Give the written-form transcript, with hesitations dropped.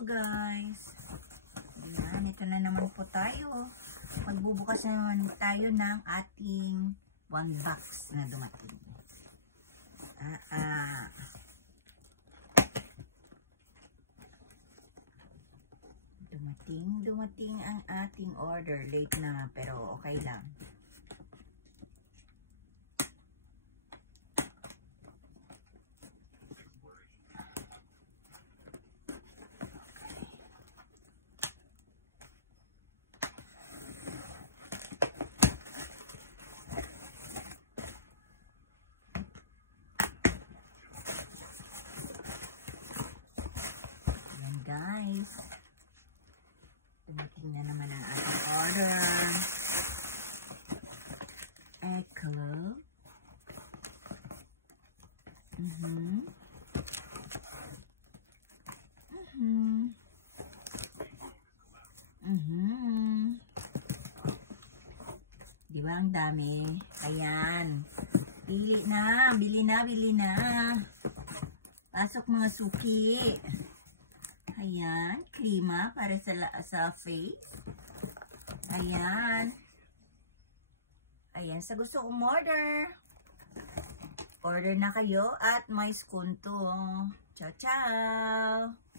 Hello guys! Ayan, ito na naman po tayo. Magbubukas na naman tayo ng ating 1 box na dumating. Dumating ang ating order. Late na pero okay lang. Guys, dumating na naman ang ating order. Eklo. Diba ang dami? Ayan. Bili na. Bili na. Pasok mga suki. Ayan, krema para sa face. Ayan. Ayan, sa gusto umorder. Order na kayo at may skunto. Ciao, ciao!